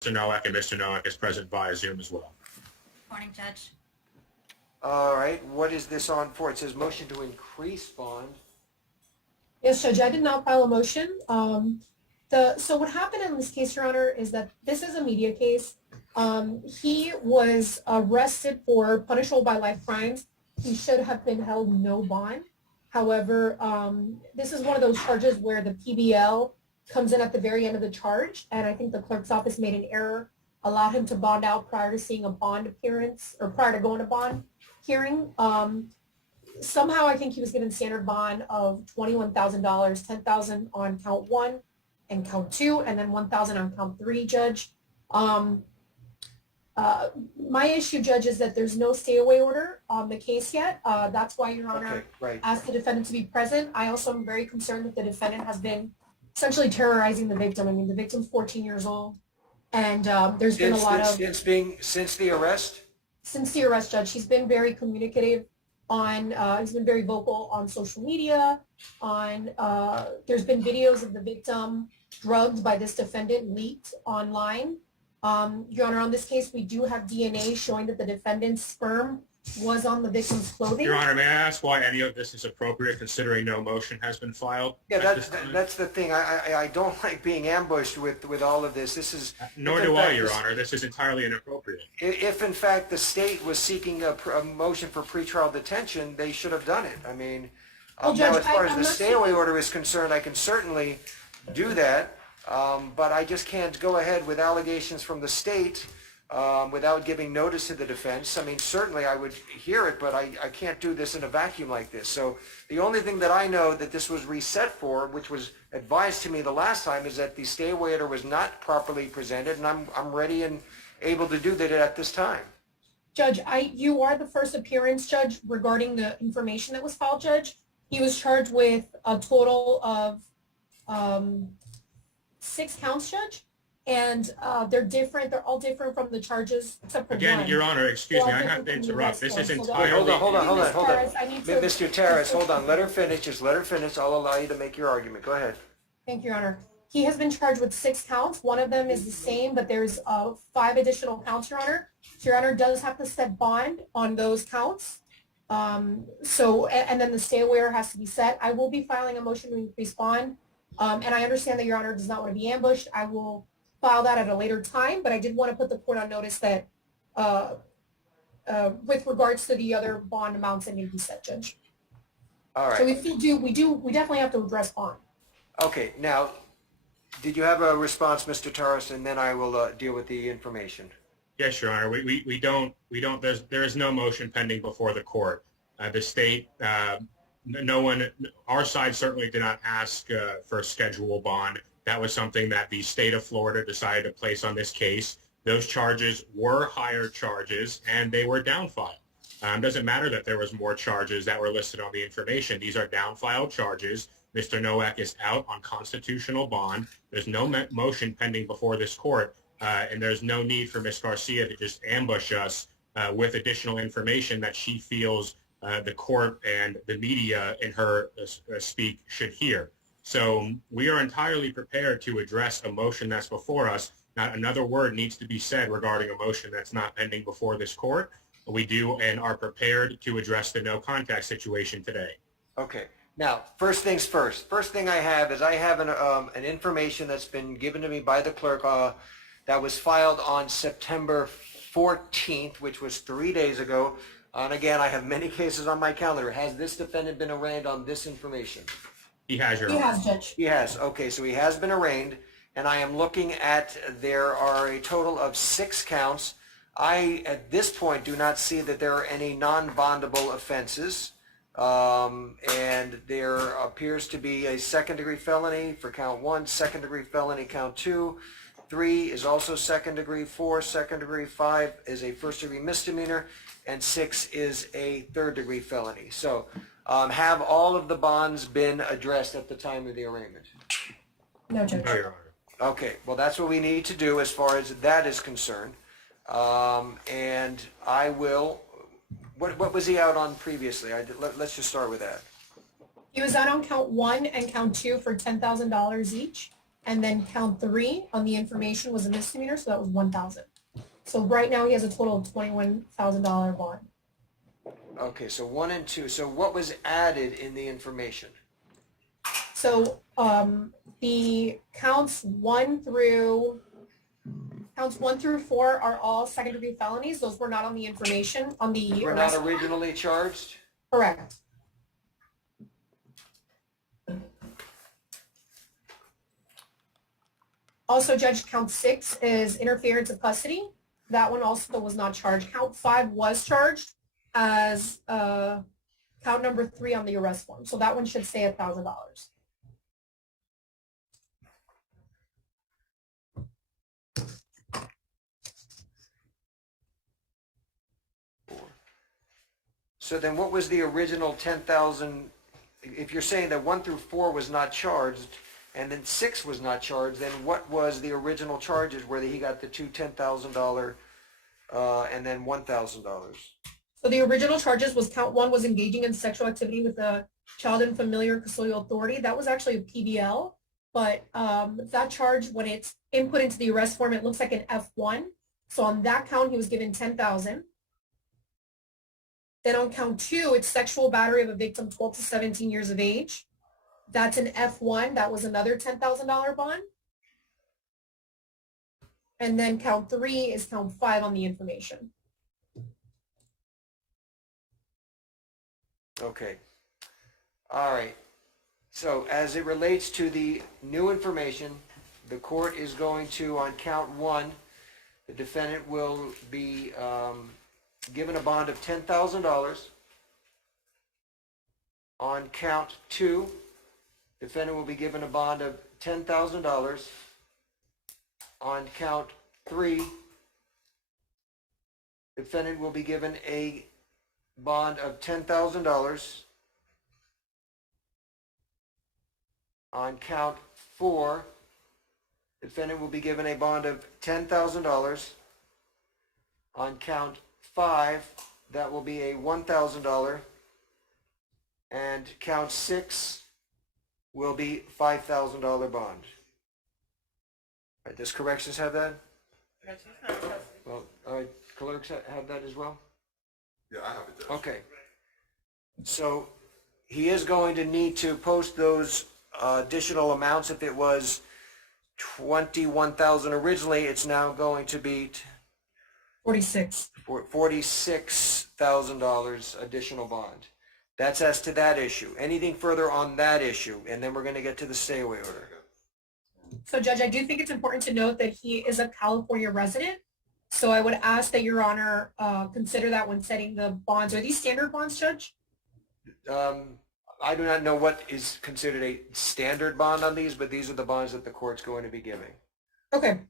Mr. NOAK, and Mr. NOAK is present via Zoom as well. Morning, Judge. All right, what is this on for? It says motion to increase bond. Yes, Judge, I did not file a motion. So what happened in this case, Your Honor, is that this is a media case. He was arrested for punishable by life crimes. He should have been held no bond. However, this is one of those charges where the PBL comes in at the very end of the charge, and I think the clerk's office made an error, allowed him to bond out prior to seeing a bond appearance, or prior to going to bond hearing. Somehow I think he was given standard bond of $21,000, $10,000 on count 1 and count 2, and then $1,000 on count 3, Judge. My issue, Judge, is that there's no stay away order on the case yet. That's why, Your Honor, asked the defendant to be present. I also am very concerned that the defendant has been essentially terrorizing the victim. I mean, the victim's 14 years old, and there's been a lot of... Since the arrest? Since the arrest, Judge, he's been very communicative on, he's been very vocal on social media, on, there's been videos of the victim drugged by this defendant leaked online. Your Honor, on this case, we do have DNA showing that the defendant's sperm was on the victim's clothing. Your Honor, may I ask why any of this is appropriate considering no motion has been filed? Yeah, that's the thing. I don't like being ambushed with all of this. This is... Nor do I, Your Honor. This is entirely inappropriate. If in fact the state was seeking a motion for pretrial detention, they should have done it. I mean, well, Judge, now as far as the stay away sure. order is concerned, I can certainly do that, but I just can't go ahead with allegations from the state without giving notice to the defense. I mean, certainly I would hear it, but I can't do this in a vacuum like this. So the only thing that I know that this was reset for, which was advised to me the last time, is that the stay away order was not properly presented, and I'm ready and able to do that at this time. Judge, you are the first appearance, Judge, regarding the information that was filed, Judge. He was charged with a total of 6 counts, Judge. And they're different. They're all different from the charges, except for Again, one. Your Honor, excuse me, I have to interrupt. This is entirely... Hold on. Mr. Mr. Terrace, hold on. Let her finish. Just let her finish. I'll allow you to make your argument. Go ahead. Thank you, Your Honor. He has been charged with 6 counts. One of them is the same, but there's 5 additional counts, Your Honor. So Your Honor does have to set bond on those counts. And then the stay away order has to be set. I will be filing a motion to increase bond. And I understand that Your Honor does not want to be ambushed. I will file that at a later time, but I did want to put the court on notice that with regards to the other bond amounts that need to be set, Judge. All right. So we definitely have to address bond. Okay. Now, did you have a response, Mr. Terrace, and then I will deal with the information. Yes, Your Honor. We don't. There is no motion pending before the court. The state, no one, our side certainly did not ask for a schedule bond. That was something that the state of Florida decided to place on this case. Those charges were higher charges, and they were downfiled. Doesn't matter that there was more charges that were listed on the information. These are downfiled charges. Mr. NOAK is out on constitutional bond. There's no motion pending before this court, and there's no need for Ms. Garcia to just ambush us with additional information that she feels the court and the media in her speak should hear. So we are entirely prepared to address a motion that's before us. Not another word needs to be said regarding a motion that's not pending before this court. We do and are prepared to address the no contact situation today. Okay. Now, first things first. First thing I have is I have an information that's been given to me by the clerk that was filed on September 14th, which was 3 days ago. And again, I have many cases on my calendar. Has this defendant been arraigned on this information? He has, Your Honor. He has, Judge. He has. Okay, so he has been arraigned, and I am looking at, there are a total of 6 counts. I, at this point, do not see that there are any non-bondable offenses, and there appears to be a second-degree felony for count 1, second-degree felony count 2, 3 is also second-degree, 4 second-degree, 5 is a first-degree misdemeanor, and 6 is a third-degree felony. So, have all of the bonds been addressed at the time of the arraignment? No, Judge. No, Your Honor. Okay, well, that's what we need to do as far as that is concerned. And I will, what was he out on previously? Let's just start with that. He was out on count 1 and count 2 for $10,000 each. And then count 3 on the information was a misdemeanor, so that was 1,000. So right now he has a total of $21,000 bond. Okay, so 1 and 2. So what was added in the information? So the counts 1 through 4 are all second-degree felonies. Those were not on the information on the Were not originally charged? Correct. Also, Judge, count 6 is interference of custody. That one also was not charged. Count 5 was charged as count number 3 on the arrest form. So that one should stay $1,000. So then what was the original 10,000? If you're saying that 1 through 4 was not charged, and then 6 was not charged, then what was the original charges where he got the two $10,000 and then $1,000? So the original charges was count 1 was engaging in sexual activity with a child in familiar custodial authority. That was actually a PBL, but that charge, when it's input into the arrest form, it looks like an F1. So on that count, he was given 10,000. Then on count 2, it's sexual battery of a victim 12 to 17 years of age. That's an F1. That was another $10,000 bond. And then count 3 is count 5 on the information. Okay. All right. So as it relates to the new information, the court is going to, on count 1, the defendant will be given a bond of $10,000. On count 2, defendant will be given a bond of $10,000. On count 3, defendant will be given a bond of $10,000. On count 4, defendant will be given a bond of $10,000. On count 5, that will be a $1,000. And count 6 will be $5,000 bond. All right, does corrections have that? Well, clerks have that as well? Yeah, I have it, Judge. Okay. So he is going to need to post those additional amounts. If it was $21,000 originally, it's now going to be 46. $46,000 additional bond. That's as to that issue. Anything further on that issue? And then we're going to get to the stay away order. So Judge, I do think it's important to note that he is a California resident. So I would ask that Your Honor consider that when setting the bonds. Are these standard bonds, Judge? I do not know what is considered a standard bond on these, but these are the bonds that the court's going to be giving. Okay.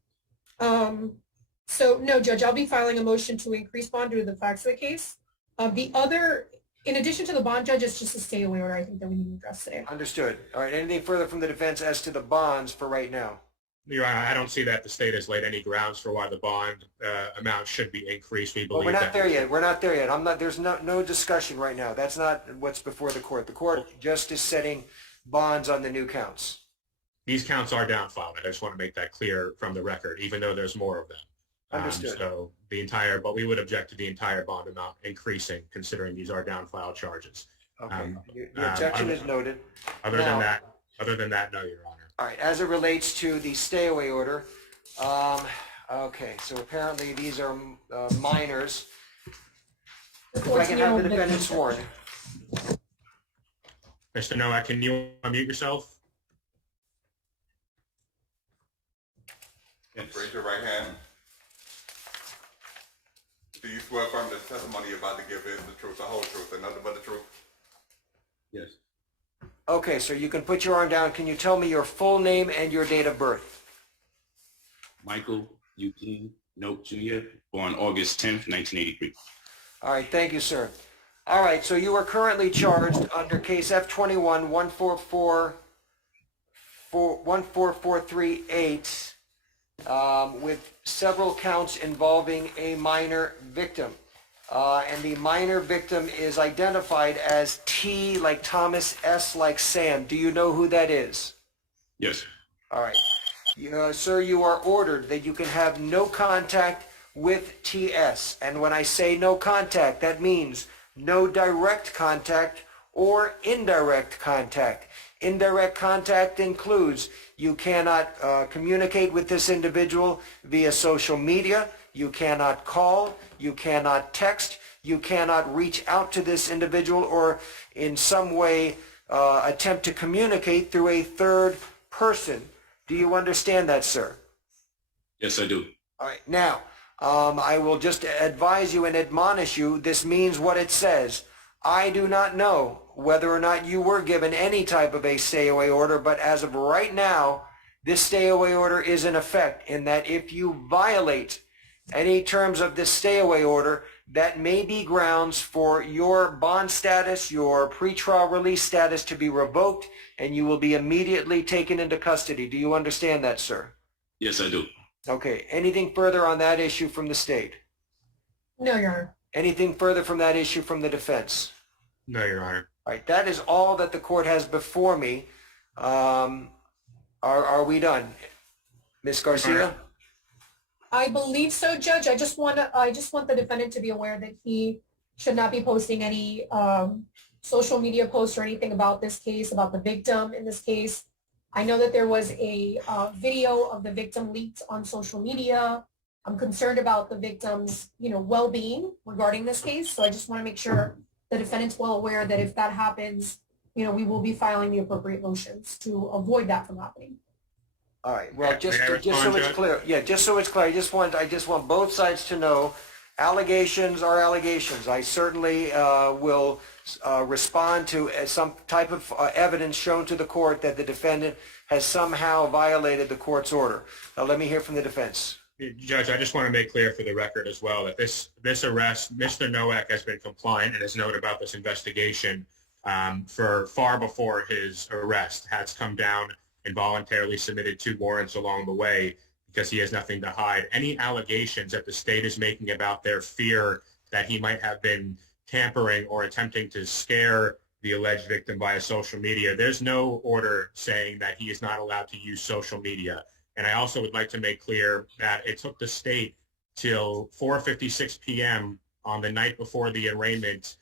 So no, Judge, I'll be filing a motion to increase bond due to the facts of the case. The other, in addition to the bond, Judge, it's just a stay away order I think that we need to address today. Understood. All right, anything further from the defense as to the bonds for right now? Your Honor, I don't see that the state has laid any grounds for why the bond amount should be increased. We believe Well, we're not that there yet. We're not there yet. There's no discussion right now. That's not what's before the court. The court just is setting bonds on the new counts. these counts are downfiled. I just want to make that clear from the record, even though there's more of them. Understood. So but we would object to the entire bond amount increasing, considering these are downfiled charges. Okay. The objection is noted. Other than that, no, Your Honor. All right, as it relates to the stay away order, okay, so apparently these are minors. If I can have the defendant sworn. Mr. NOAK, can you unmute yourself? Yes. Raise your right hand. Do you swear affirm the testimony you're about to give is the truth, the whole truth, and nothing but the truth? Yes. Okay, so you can put your arm down. Can you tell me your full name and your date of birth? Michael Eugene Noak Jr., born August 10th, 1983. All right, thank you, sir. All right, so you are currently charged under case F21 14438 with several counts involving a minor victim. And the minor victim is identified as T like Thomas, S like Sam. Do you know who that is? Yes. All right. Sir, you are ordered that you can have no contact with TS. And when I say no contact, that means no direct contact or indirect contact. Indirect contact includes you cannot communicate with this individual via social media, you cannot call, you cannot text, you cannot reach out to this individual or in some way attempt to communicate through a third person. Do you understand that, sir? Yes, I do. All right. Now, I will just advise you and admonish you. This means what it says. I do not know whether or not you were given any type of a stay-away order, but as of right now, this stay-away order is in effect in that if you violate any terms of this stay-away order, that may be grounds for your bond status, your pretrial release status to be revoked, and you will be immediately taken into custody. Do you understand that, sir? Yes, I do. Okay. Anything further on that issue from the state? No, Your Honor. Anything further from that issue from the defense? No, Your Honor. All right. That is all that the court has before me. Are we done? Ms. Garcia? I believe so, Judge. I just want the defendant to be aware that he should not be posting any social media posts or anything about this case, about the victim in this case. I know that there was a video of the victim leaked on social media. I'm concerned about the victim's, well-being regarding this case. So I just want to make sure the defendant's well aware that if that happens, we will be filing the appropriate motions to avoid that from happening. All right. Well, just May I so respond, it's Judge? clear. Yeah, just so it's clear. I just want both sides to know allegations are allegations. I certainly will respond to some type of evidence shown to the court that the defendant has somehow violated the court's order. Now, let me hear from the defense. Judge, I just want to make clear for the record as well that this arrest, Mr. NOAK has been compliant and has known about this investigation for far before his arrest. Has come down and voluntarily submitted 2 warrants along the way because he has nothing to hide. Any allegations that the state is making about their fear that he might have been tampering or attempting to scare the alleged victim via social media, there's no order saying that he is not allowed to use social media. And I also would like to make clear that it took the state till 4:56 p.m. on the night before the arraignment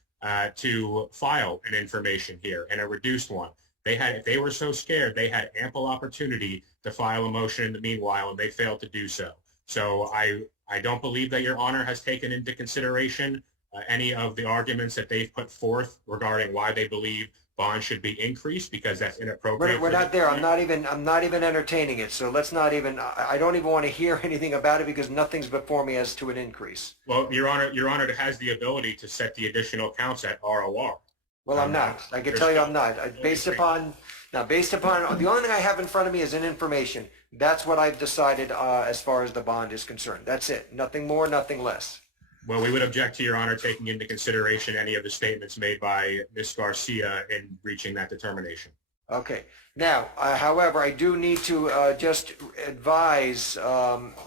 to file an information here, and a reduced one. If they were so scared, they had ample opportunity to file a motion in the meanwhile, and they failed to do so. So I don't believe that Your Honor has taken into consideration any of the arguments that they've put forth regarding why they believe bonds should be increased, because that's inappropriate. We're not there. I'm not even entertaining it. So let's not even. I don't even want to hear anything about it because nothing's before me as to an increase. Well, Your Honor has the ability to set the additional counts at ROR. Well, I'm not. I can tell you I'm not. Based upon the only thing I have in front of me is an information. That's what I've decided as far as the bond is concerned. That's it. Nothing more, nothing less. Well, we would object to Your Honor taking into consideration any of the statements made by Ms. Garcia in reaching that determination. Okay. Now, however, I do need to just advise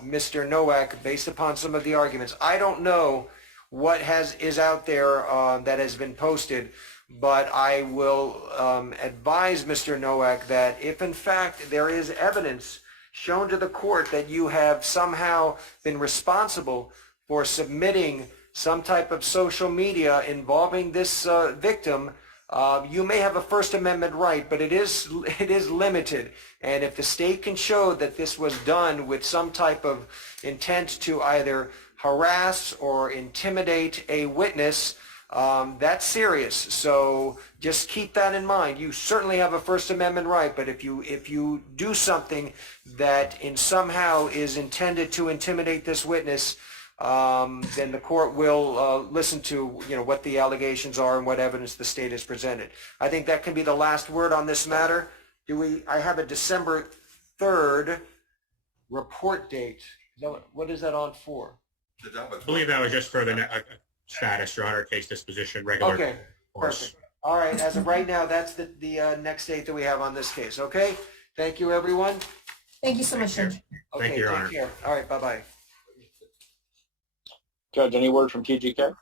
Mr. NOAK, based upon some of the arguments. I don't know what is out there that has been posted, but I will advise Mr. NOAK that if in fact there is evidence shown to the court that you have somehow been responsible for submitting some type of social media involving this victim, you may have a First Amendment right, but it is limited. And if the state can show that this was done with some type of intent to either harass or intimidate a witness, that's serious. So just keep that in mind. You certainly have a First Amendment right, but if you do something that in somehow is intended to intimidate this witness, then the court will listen to what the allegations are and what evidence the state has presented. I think that can be the last word on this matter. I have a December 3rd report date. What is that on for? I believe that was just for the status, Your Honor, case disposition, regular. Okay, course. perfect. All right, as of right now, that's the next date that we have on this case. Okay, thank you, everyone. Thank you so much, Judge. Okay, Thank you, Your take Honor. care. All right, bye-bye. Judge, any word from TGK?